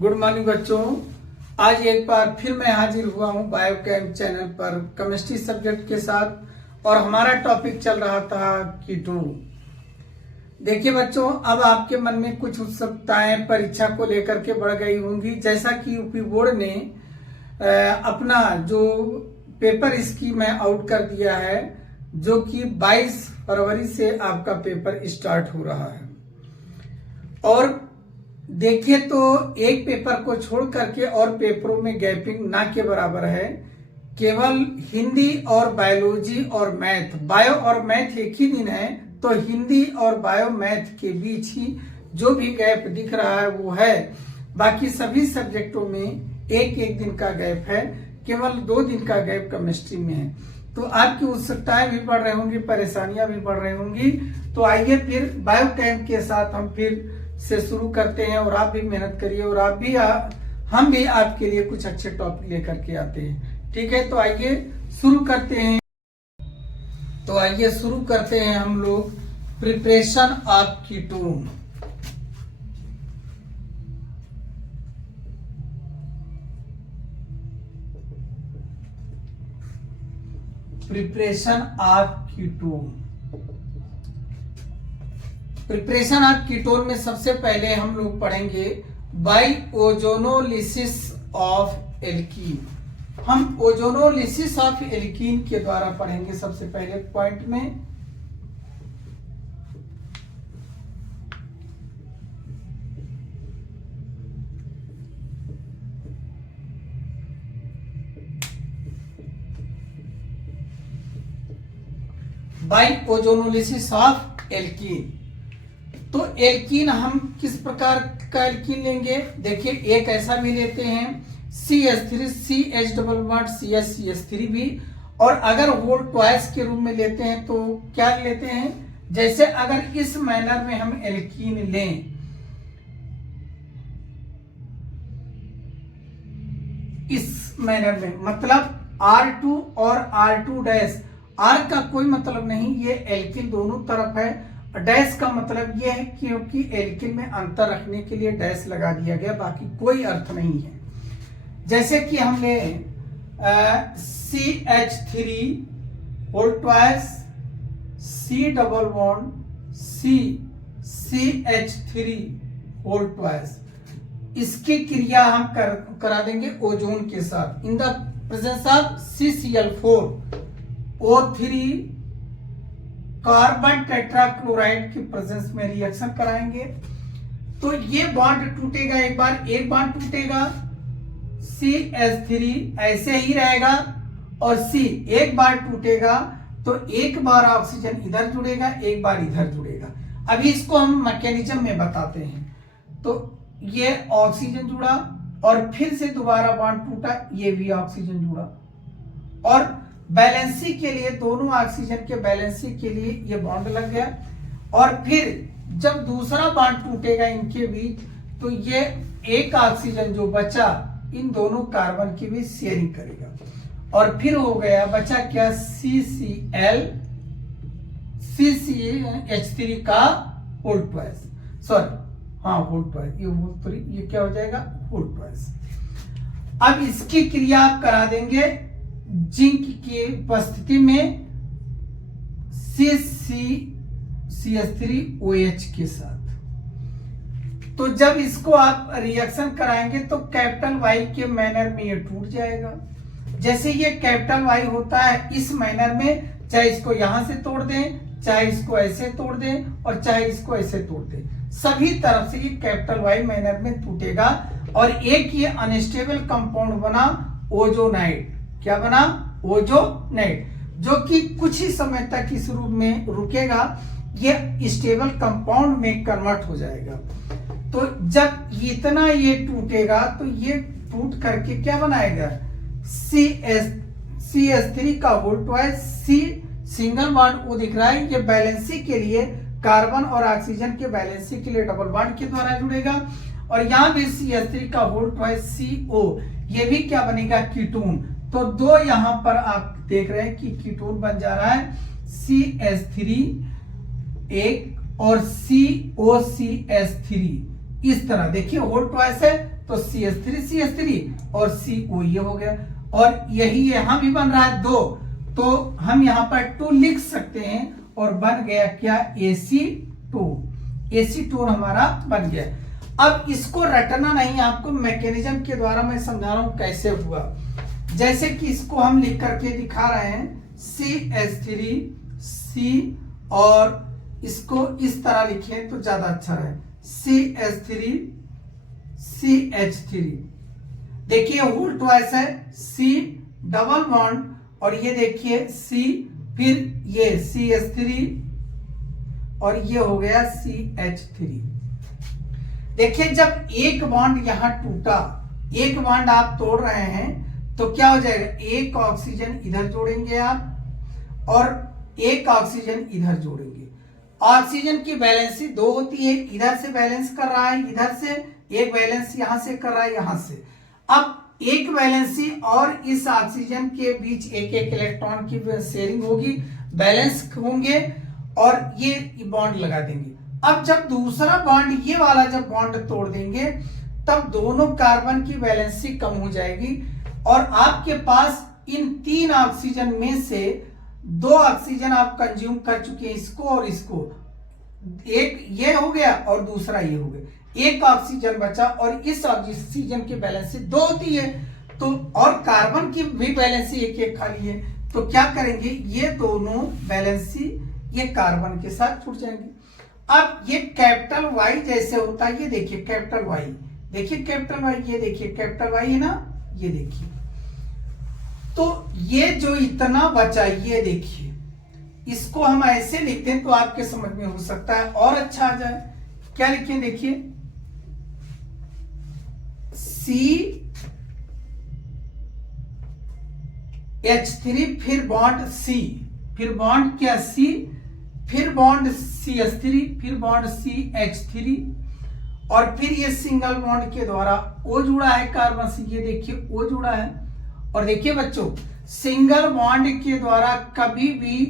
Good morning बच्चों। आज एक बार फिर मैं हाजिर हुआ हूँ बायोकेम चैनल पर केमिस्ट्री सब्जेक्ट के साथ और हमारा टॉपिक चल रहा था कीटोन। देखिए बच्चों, अब आपके मन में कुछ उत्सुकताएं परीक्षा को लेकर के बढ़ गई होंगी। जैसा कि यूपी बोर्ड ने अपना जो पेपर इसकी में आउट कर दिया है, जो कि 22 फरवरी से आपका पेपर स्टार्ट हो रहा है। और देखिए तो एक पेपर को छोड़ करके और पेपरों में गैपिंग ना के बराबर है। केवल हिंदी और बायोलॉजी और मैथ, बायो और मैथ एक ही दिन है, तो हिंदी और बायो मैथ के बीच ही जो भी गैप दिख रहा है वो है। बाकी सभी सब्जेक्टों में एक एक दिन का गैप है, केवल 2 दिन का गैप केमिस्ट्री में है। तो आपकी उत्सुकताएं भी बढ़ रही होंगी, परेशानियां भी बढ़ रही होंगी। तो आइए फिर बायोकेम के साथ हम फिर से शुरू करते हैं और आप भी मेहनत करिए और हम भी आपके लिए कुछ अच्छे टॉपिक लेकर के आते हैं। ठीक है, तो आइए शुरू करते हैं। हम लोग preparation of ketone. Preparation of ketone में सबसे पहले हम लोग पढ़ेंगे बाई ओजोनोलिसिस ऑफ एल्कीन। हम ओजोनोलिसिस ऑफ एल्कीन के द्वारा पढ़ेंगे सबसे पहले पॉइंट में। By ozonolysis of alkene. तो एल्कीन हम किस प्रकार का एल्कीन लेंगे? देखिए, एक ऐसा भी लेते हैं CH3 CH double bond CH3 भी, और अगर होल ट्वाइस के रूप में लेते हैं तो क्या लेते हैं? जैसे अगर इस मैनर में हम एल्कीन लें, इस मैनर में, मतलब R2 और R2 डैश, R का कोई मतलब नहीं, ये एल्कीन दोनों तरफ है। डैश का मतलब ये है क्योंकि एल्कीन में अंतर रखने के लिए डैश लगा दिया गया, बाकी कोई अर्थ नहीं है। जैसे कि हमने CH3 whole twice C double bond CH3 whole twice, इसकी क्रिया हम करा देंगे ओजोन के साथ। In the presence of CCl4 O3 carbon tetrachloride की प्रेजेंस में रिएक्शन कराएंगे तो ये बॉन्ड टूटेगा, एक बार टूटेगा, CH3 ऐसे ही रहेगा, और C एक बार टूटेगा तो एक बार ऑक्सीजन इधर जुड़ेगा, एक बार इधर जुड़ेगा। अभी इसको हम मैकेनिज्म में बताते हैं। तो ये ऑक्सीजन जुड़ा और फिर से दोबारा बॉन्ड टूटा, ये भी ऑक्सीजन जुड़ा, और बैलेंसी के लिए, दोनों ऑक्सीजन के बैलेंसी के लिए ये बॉन्ड लग गया। और फिर जब दूसरा बॉन्ड टूटेगा इनके बीच, तो ये एक ऑक्सीजन जो बचा इन दोनों कार्बन की भी शेयरिंग करेगा, और फिर हो गया बचा क्या? CCH3 का होल ट्वाइस, होल ट्वाइस, ये क्या हो जाएगा? Whole twice. अब इसकी क्रिया आप करा देंगे जिंक की उपस्थिति में CH3OH के साथ। तो जब इसको आप रिएक्शन कराएंगे तो कैपिटल Y के मैनर में ये टूट जाएगा। जैसे ये कैपिटल Y होता है इस मैनर में, चाहे इसको यहां से तोड़ दें, चाहे इसको ऐसे तोड़ दें, और चाहे इसको ऐसे तोड़ दें, सभी तरफ से ये कैपिटल Y मैनर में टूटेगा। और एक ये अनस्टेबल कंपाउंड बना ओजोनाइड। क्या बना? ओजोनाइड, जो कि कुछ ही समय तक इस रूप में रुकेगा, ये स्टेबल कंपाउंड में कन्वर्ट हो जाएगा। तो जब इतना ये टूटेगा तो ये टूट करके क्या बनाएगा? CH3 का whole twice, C single bond वो दिख रहा है, ये बैलेंसी के लिए, कार्बन और ऑक्सीजन के बैलेंसी के लिए डबल बॉन्ड के द्वारा जुड़ेगा। और यहां भी CH3 का होल ट्वाइस CO, ये भी क्या बनेगा? कीटोन। तो 2 यहां पर आप देख रहे हैं कि कीटोन बन जा रहा है, CH3 एक और COCH3, इस तरह देखिए होल्ड ट्वाइस है तो CH3 और CO ये हो गया, और यही यहाँ भी बन रहा है 2, तो हम यहाँ पर 2 लिख सकते हैं और बन गया क्या AC2 हमारा बन गया। अब इसको रटना नहीं, आपको मैकेनिज्म के द्वारा मैं समझा रहा हूं कैसे हुआ। जैसे कि इसको हम लिख करके दिखा रहे हैं CH3C, और इसको इस तरह लिखें तो ज्यादा अच्छा रहे, CH3CH3। देखिए होल्ड ट्वाइस है, C डबल बॉन्ड, और ये देखिए C, फिर ये CH3 और ये हो गया CH3। देखिए जब एक बॉन्ड यहां टूटा, एक बॉन्ड आप तोड़ रहे हैं तो क्या हो जाएगा, एक ऑक्सीजन इधर जोड़ेंगे आप और एक ऑक्सीजन इधर जोड़ेंगे। ऑक्सीजन की बैलेंसी 2 होती है, इधर से बैलेंस कर रहा है, इधर से एक बैलेंस यहां से कर रहा है, यहां से। अब एक बैलेंसी और इस ऑक्सीजन के बीच एक एक इलेक्ट्रॉन की शेयरिंग होगी, बैलेंस होंगे और ये बॉन्ड लगा देंगे। अब जब दूसरा बॉन्ड, ये वाला जब बॉन्ड तोड़ देंगे, तब दोनों कार्बन की बैलेंसी कम हो जाएगी और आपके पास इन 3 ऑक्सीजन में से 2 ऑक्सीजन आप कंज्यूम कर चुके हैं, इसको और इसको। एक ये हो गया और दूसरा ये हो गया, एक ऑक्सीजन बचा और इस ऑक्सीजन की बैलेंसी 2 होती है, तो और कार्बन की भी बैलेंसी एक खाली है, तो क्या करेंगे, ये दोनों बैलेंसी ये कार्बन के साथ जुड़ जाएंगे। अब ये कैपिटल वाई जैसे होता है, ये देखिए कैपिटल वाई, देखिए कैपिटल वाई, ये देखिए कैपिटल वाई है ना, ये देखिए। तो ये जो इतना बचा, ये देखिए, इसको हम ऐसे लिखते हैं तो आपके समझ में हो सकता है और अच्छा आ जाए। क्या लिखें, देखिए CH3, फिर बॉन्ड C, फिर बॉन्ड क्या C, फिर बॉन्ड CH3, फिर बॉन्ड CH3, और फिर ये सिंगल बॉन्ड के द्वारा O जुड़ा है कार्बन से, ये देखिए O जुड़ा है। और देखिए बच्चों, सिंगल बॉन्ड के द्वारा कभी भी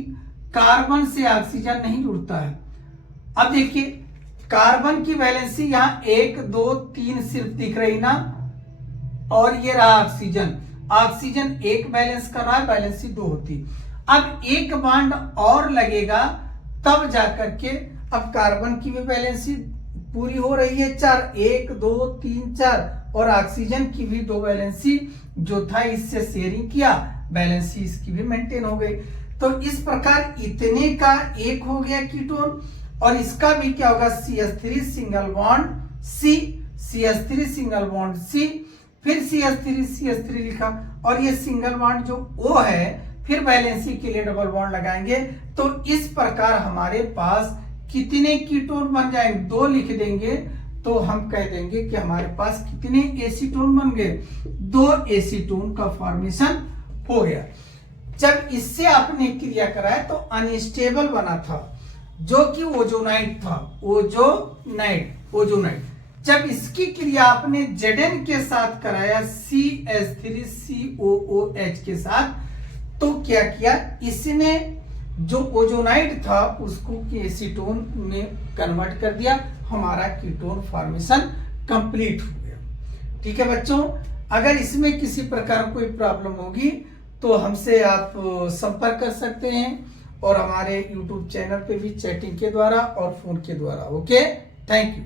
कार्बन से ऑक्सीजन नहीं जुड़ता है। अब देखिए कार्बन की वैलेंसी यहाँ 1 2 3 सिर्फ दिख रही ना, और ये रहा ऑक्सीजन, ऑक्सीजन 1 बैलेंस कर रहा है, बैलेंसी 2 होती। अब एक बॉन्ड और लगेगा तब जाकर के अब कार्बन की भी बैलेंसी पूरी हो रही है, 4 1 2 3 4, और ऑक्सीजन की भी 2 बैलेंसी जो था इससे शेयरिंग किया, बैलेंसी इसकी भी मेंटेन हो गई। तो इस प्रकार इतने का एक हो गया कीटोन, और इसका भी क्या होगा, CH3 single bond C, CH3 single bond C, फिर CH3 लिखा, और ये सिंगल बॉन्ड जो O है, फिर बैलेंसी के लिए डबल बॉन्ड लगाएंगे। तो इस प्रकार हमारे पास कितने कीटोन बन जाएंगे, 2 लिख देंगे तो हम कह देंगे कि हमारे पास कितने एसीटोन बन गए, 2 एसीटोन का फॉर्मेशन हो गया। जब इससे आपने क्रिया कराया तो अनस्टेबल बना था, जो कि ओजोनाइट था, ओजोनाइट। जब इसकी क्रिया आपने Zn के साथ कराया CH3COOH के साथ, तो क्या किया, इसने जो ओजोनाइट था उसको एसीटोन में कन्वर्ट कर दिया, हमारा कीटोन फॉर्मेशन कंप्लीट हो गया। ठीक है बच्चों, अगर इसमें किसी प्रकार कोई प्रॉब्लम होगी तो हमसे आप संपर्क कर सकते हैं, और हमारे YouTube चैनल पे भी चैटिंग के द्वारा और फोन के द्वारा। Okay, thank you.